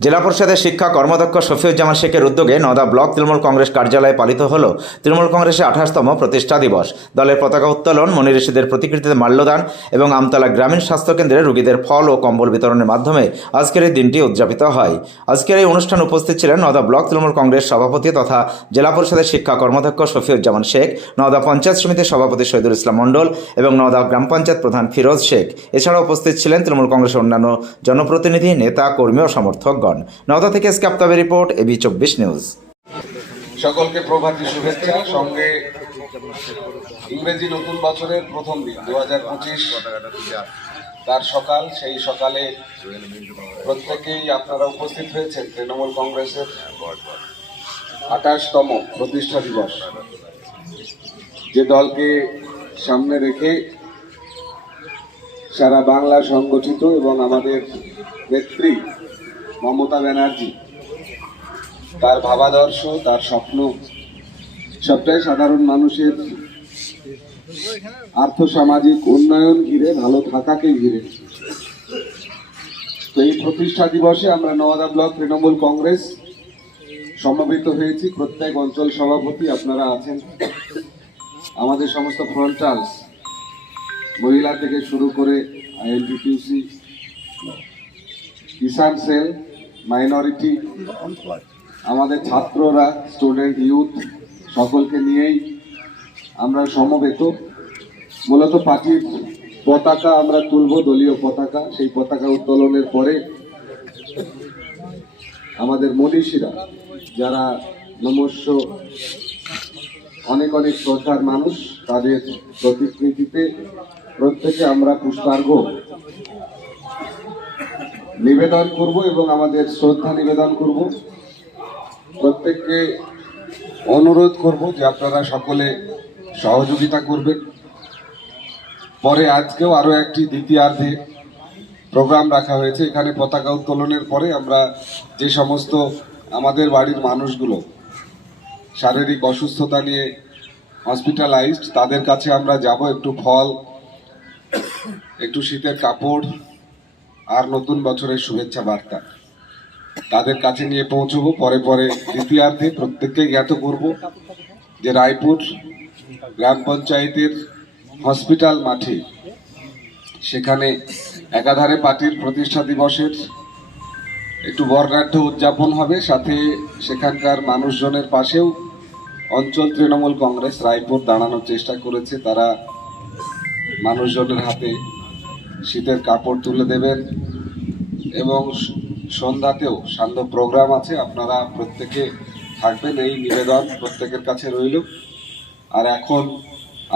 জেলা পরিষদের শিক্ষা কর্মাধ্যক্ষ শফিউজ্জামান শেখের উদ্যোগে নওদা ব্লক তৃণমূল কংগ্রেস কার্যালয়ে পালিত হল তৃণমূল কংগ্রেসের আঠাশতম প্রতিষ্ঠা দিবস। দলের পতাকা উত্তোলন মনিঋষিদের প্রতিকৃতিতে মাল্যদান এবং আমতলা গ্রামীণ স্বাস্থ্যকেন্দ্রে রোগীদের ফল ও কম্বল বিতরণের মাধ্যমে আজকের এই দিনটি উদযাপিত হয়। আজকের এই অনুষ্ঠানে উপস্থিত ছিলেন নওদা ব্লক তৃণমূল কংগ্রেস সভাপতি তথা জেলা পরিষদের শিক্ষা কর্মাধ্যক্ষ শফিউজ্জামান শেখ নদা পঞ্চায়েত সমিতির সভাপতি শহীদুল ইসলাম মণ্ডল এবং নদা গ্রাম পঞ্চায়েত প্রধান ফিরোজ শেখ। এছাড়াও উপস্থিত ছিলেন তৃণমূল কংগ্রেসের অন্যান্য জনপ্রতিনিধি, নেতা, কর্মী ও সমর্থকগণ নওদা থেকে স্ক্যাপ্তাবের রিপোর্ট এবি চব্বিশ নিউজ। সকলকে প্রভাতী শুভেচ্ছা। সঙ্গে ইংরেজি নতুন বছরের প্রথম দিন দু হাজার পঁচিশ। তার সকাল, সেই সকালে প্রত্যেকেই আপনারা উপস্থিত হয়েছেন, তৃণমূল কংগ্রেসের আঠাশতম প্রতিষ্ঠা দিবস। যে দলকে সামনে রেখে সারা বাংলা সংগঠিত এবং আমাদের নেত্রী মমতা ব্যানার্জি, তার ভাবাদর্শ, তার স্বপ্ন, সবটাই সাধারণ মানুষের আর্থসামাজিক উন্নয়ন ঘিরে, ভালো থাকাকে ঘিরে। তো এই প্রতিষ্ঠা দিবসে আমরা নওয়াদা ব্লক তৃণমূল কংগ্রেস সমবেত হয়েছি। প্রত্যেক অঞ্চল সভাপতি আপনারা আছেন। আমাদের সমস্ত ফ্রন্টালস মহিলা থেকে শুরু করে আইএলটিটিউসি কিষাণ সেল মাইনরিটি আমাদের ছাত্ররা স্টুডেন্ট ইউথ সকলকে নিয়েই আমরা সমবেত। মূলত পার্টির পতাকা আমরা তুলব, দলীয় পতাকা। সেই পতাকা উত্তোলনের পরে আমাদের মনীষীরা, যারা নমস্য, অনেক অনেক শ্রদ্ধার মানুষ, তাদের প্রতিকৃতিতে প্রত্যেকে আমরা পুষ্পার্ঘ নিবেদন করব এবং আমাদের শ্রদ্ধা নিবেদন করব। প্রত্যেককে অনুরোধ করব যে আপনারা সকলে সহযোগিতা করবেন। পরে আজকেও আরও একটি দ্বিতীয়ার্ধে প্রোগ্রাম রাখা হয়েছে। এখানে পতাকা উত্তোলনের পরে আমরা যে সমস্ত আমাদের বাড়ির মানুষগুলো শারীরিক অসুস্থতা নিয়ে হসপিটালাইজড তাদের কাছে আমরা যাব। একটু ফল, একটু শীতের কাপড় আর নতুন বছরের শুভেচ্ছা বার্তা। তাদের কাছে নিয়ে পৌঁছবো, পরে পরে দ্বিতীয়ার্ধে প্রত্যেককে জ্ঞাত করব যে রায়পুর গ্রাম পঞ্চায়েতের হসপিটাল মাঠে সেখানে একাধারে পার্টির প্রতিষ্ঠা দিবসের একটু বর্ণাঢ্য উদযাপন হবে। সাথে সেখানকার মানুষজনের পাশেও অঞ্চল তৃণমূল কংগ্রেস রায়পুর দাঁড়ানোর চেষ্টা করেছে। তারা মানুষজনের হাতে শীতের কাপড় তুলে দেবেন এবং সন্ধ্যাতেও সান্ধ্য প্রোগ্রাম আছে, আপনারা প্রত্যেকে থাকবেন, এই নিবেদন প্রত্যেকের কাছে রইল। আর এখন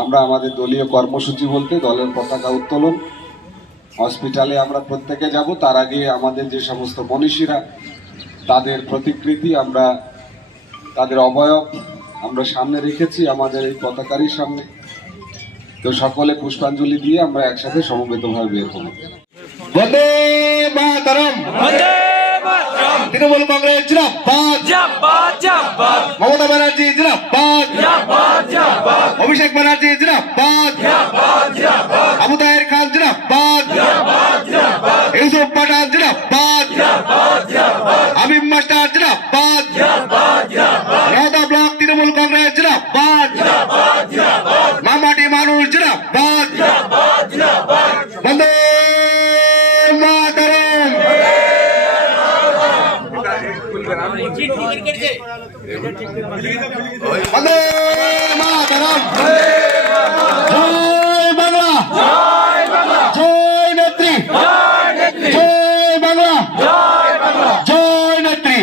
আমরা আমাদের দলীয় কর্মসূচি বলতে দলের পতাকা উত্তোলন। হসপিটালে আমরা প্রত্যেকে যাব, তার আগে আমাদের যে সমস্ত মনীষীরা, তাদের প্রতিকৃতি আমরা, তাদের অবয়ব আমরা সামনে রেখেছি, আমাদের এই পতাকারই সামনে। তো সকলে পুষ্পাঞ্জলি দিয়ে আমরা একসাথে সমবেতভাবে বের হব। বন্দে মাতরম! Trinamool Congress jabba, Mamata Banerjee jabba, Abhishek Banerjee jabba, Abu Taher খান জিন্দাবাদ! ইউসুফ পাঠান জিন্দাবাদ হাবিব মাস্টার জিন্দাবাদ নওদা ব্লক তৃণমূল কংগ্রেস জিন্দাবাদ মামাটি মানুষ জিন্দাবাদ বন্দে মাতরম বন্দে মাতরম। জয় বাংলা। জয় নেত্রী। জয় বাংলা। জয় নেত্রী।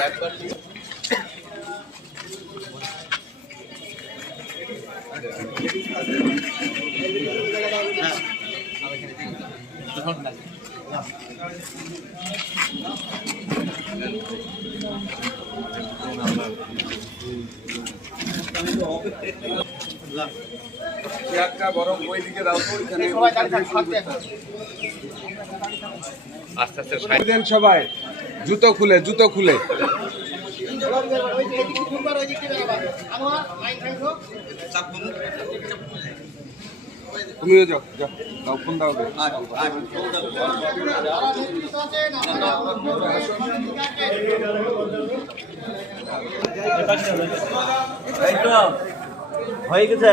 একটা বরং ওই দিকে দাও তো ওইখানে দেন সবাই। জুতো খুলে জুতো খুলে। তুমিও যাও যাও। দাও ফোন দাও হয়ে গেছে।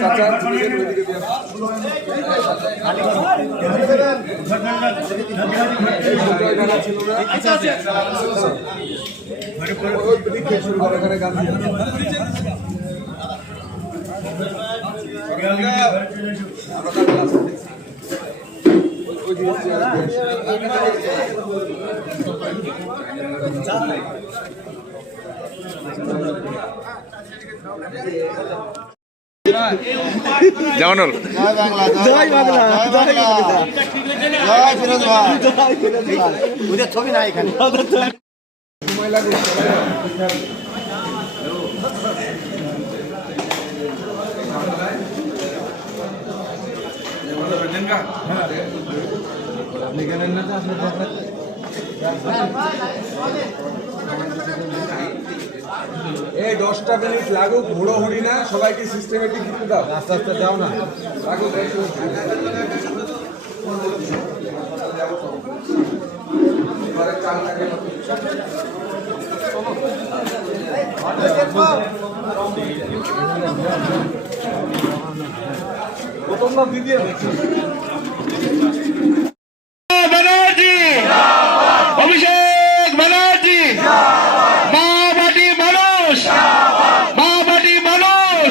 চাচা ওইদিকে জামানুল। জয় বাংলা জয় বাংলা। জয় ফিরোজ ভাই। ওদের ছবি নাই এখানে। এই দশটা মিনিট লাগুক ঘোড়ো হরি না সবাইকে সিস্টেমেটিক দিতে দাও। আস্তে আস্তে যাও না। লাগুক ব্যানার্জি অভিষেক ব্যানার্জি মা মাটি মানুষ মা মাটি মানুষ